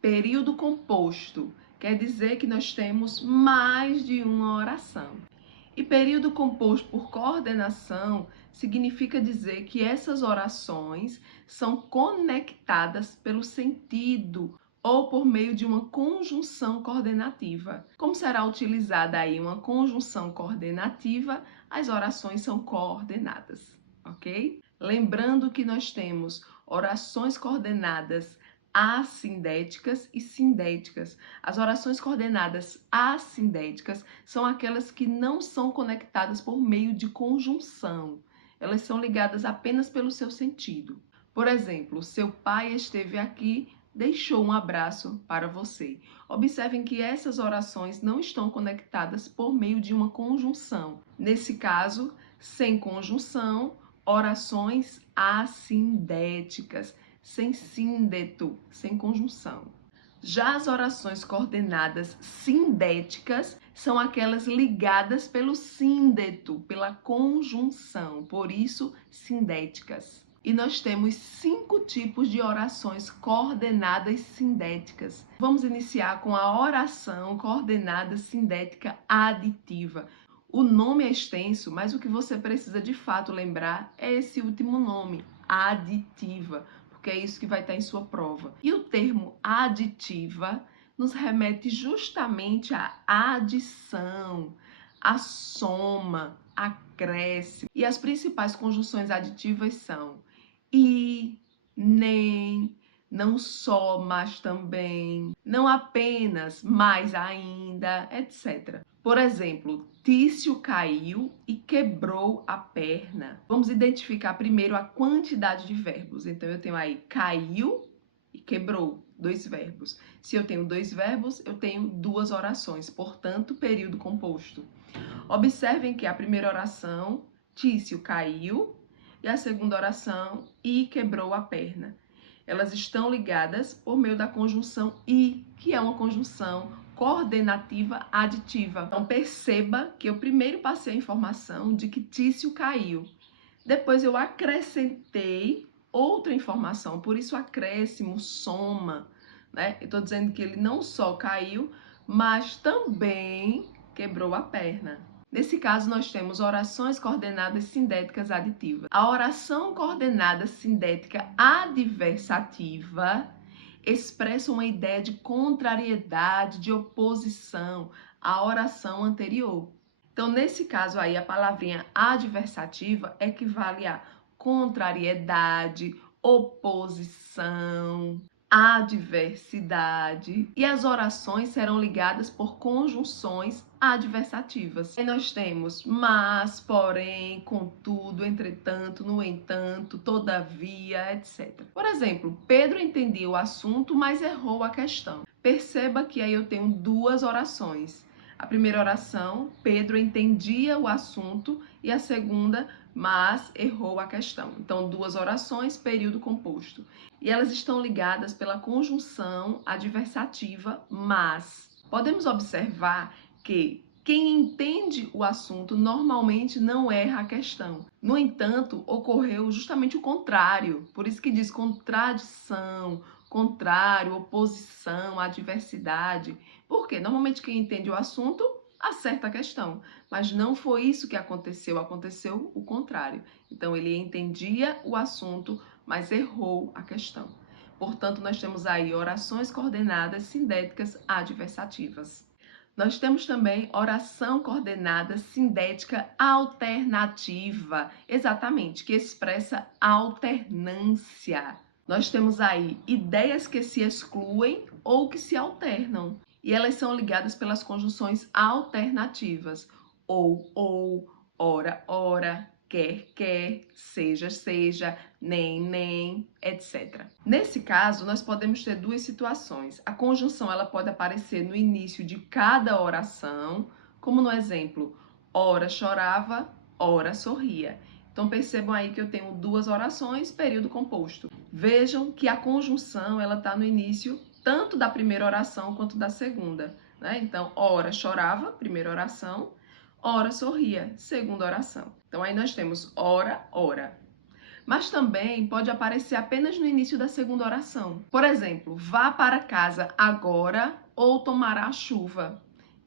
Período composto quer dizer que nós temos mais de uma oração. E período composto por coordenação significa dizer que essas orações são conectadas pelo sentido ou por meio de uma conjunção coordenativa. Como será utilizada aí uma conjunção coordenativa, as orações são coordenadas, ok? Lembrando que nós temos orações coordenadas assindéticas e sindéticas. As orações coordenadas assindéticas são aquelas que não são conectadas por meio de conjunção. Elas são ligadas apenas pelo seu sentido. Por exemplo, seu pai esteve aqui, deixou um abraço para você. Observem que essas orações não estão conectadas por meio de uma conjunção. Nesse caso, sem conjunção, orações assindéticas, sem síndeto, sem conjunção. Já as orações coordenadas sindéticas são aquelas ligadas pelo síndeto, pela conjunção, por isso sindéticas. E nós temos 5 tipos de orações coordenadas sindéticas. Vamos iniciar com a oração coordenada sindética aditiva. O nome é extenso, mas o que você precisa de fato lembrar é esse último nome, aditiva, porque é isso que vai estar em sua prova. E o termo aditiva nos remete justamente à adição, à soma, acréscimo. E as principais conjunções aditivas são e, nem, não só, mas também, não apenas, mas ainda, etc. Por exemplo, Tício caiu e quebrou a perna. Vamos identificar primeiro a quantidade de verbos. Então, eu tenho aí caiu e quebrou, 2 verbos. Se eu tenho 2 verbos, eu tenho 2 orações, portanto, período composto. Observem que a primeira oração, Tício caiu, e a segunda oração, e quebrou a perna. Elas estão ligadas por meio da conjunção e, que é uma conjunção coordenativa aditiva. Então perceba que eu primeiro passei a informação de que Tício caiu. Depois eu acrescentei outra informação, por isso acréscimo, soma, né? Eu estou dizendo que ele não só caiu, mas também quebrou a perna. Nesse caso, nós temos orações coordenadas sindéticas aditivas. A oração coordenada sindética adversativa expressa uma ideia de contrariedade, de oposição à oração anterior. Então, nesse caso aí, a palavrinha adversativa equivale a contrariedade, oposição, adversidade. E as orações serão ligadas por conjunções adversativas. E nós temos mas, porém, contudo, entretanto, no entanto, todavia, etc. Por exemplo, Pedro entendia o assunto, mas errou a questão. Perceba que aí eu tenho 2 orações. A primeira oração, Pedro entendia o assunto, e a segunda, mas errou a questão. Então, 2 orações, período composto. E elas estão ligadas pela conjunção adversativa mas. Podemos observar que quem entende o assunto normalmente não erra a questão. No entanto, ocorreu justamente o contrário. Por isso que diz contradição, contrário, oposição, adversidade. Porque normalmente quem entende o assunto acerta a questão, mas não foi isso que aconteceu, aconteceu o contrário. Então ele entendia o assunto, mas errou a questão. Portanto, nós temos aí orações coordenadas sindéticas adversativas. Nós temos também oração coordenada sindética alternativa, exatamente, que expressa alternância. Nós temos aí ideias que se excluem ou que se alternam. E elas são ligadas pelas conjunções alternativas. Ou, ora, ora, quer, seja, nem, etc. Nesse caso, nós podemos ter 2 situações. A conjunção ela pode aparecer no início de cada oração, como no exemplo, ora chorava, ora sorria. Então percebam aí que eu tenho 2 orações, período composto. Vejam que a conjunção ela está no início tanto da primeira oração quanto da segunda, né? Então, ora chorava, primeira oração, ora sorria, segunda oração. Então, aí nós temos ora, ora. mas também pode aparecer apenas no início da segunda oração. Por exemplo, vá para casa agora ou tomará chuva.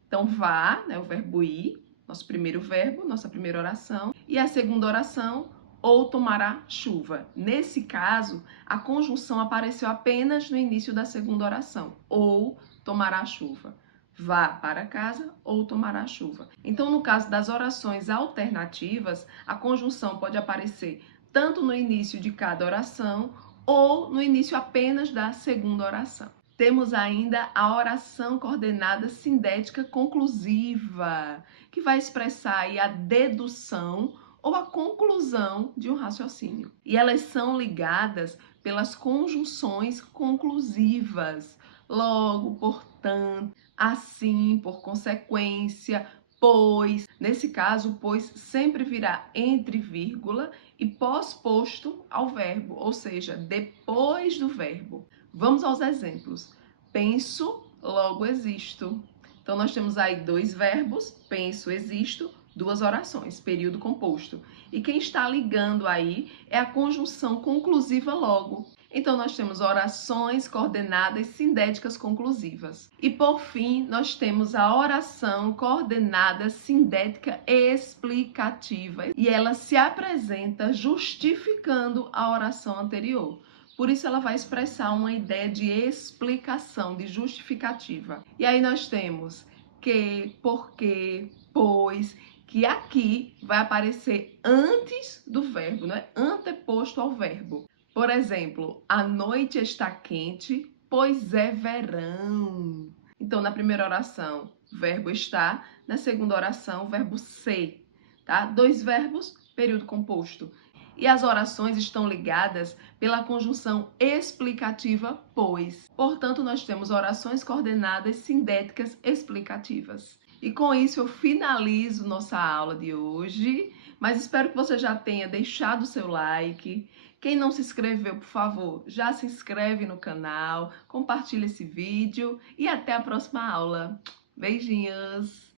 Então, vá, né, o verbo ir, nosso primeiro verbo, nossa primeira oração, e a segunda oração, ou tomará chuva. Nesse caso, a conjunção apareceu apenas no início da segunda oração, ou tomará chuva. Vá para casa ou tomará chuva. Então, no caso das orações alternativas, a conjunção pode aparecer tanto no início de cada oração ou no início apenas da segunda oração. Temos ainda a oração coordenada sindética conclusiva, que vai expressar aí a dedução ou a conclusão de um raciocínio. E elas são ligadas pelas conjunções conclusivas. Logo, portanto, assim, por consequência, pois. Nesse caso, pois sempre virá entre vírgula e pós-posto ao verbo, ou seja, depois do verbo. Vamos aos exemplos. Penso, logo existo. Então, nós temos aí dois verbos, penso, existo, duas orações, período composto. E quem está ligando aí é a conjunção conclusiva logo. Então, nós temos orações coordenadas sindéticas conclusivas. E, por fim, nós temos a oração coordenada sindética explicativa. E ela se apresenta justificando a oração anterior. Por isso, ela vai expressar uma ideia de explicação, de justificativa. E aí nós temos que, porque, pois, que aqui vai aparecer antes do verbo, né? Anteposto ao verbo. Por exemplo, a noite está quente, pois é verão. Então, na primeira oração, verbo está. Na segunda oração, verbo ser. Tá? Dois verbos, período composto. E as orações estão ligadas pela conjunção explicativa pois. Portanto, nós temos orações coordenadas sindéticas explicativas. E com isso eu finalizo nossa aula de hoje, mas espero que você já tenha deixado o seu like. Quem não se inscreveu, por favor, já se inscreve no canal, compartilha esse vídeo e até a próxima aula. Beijinhos!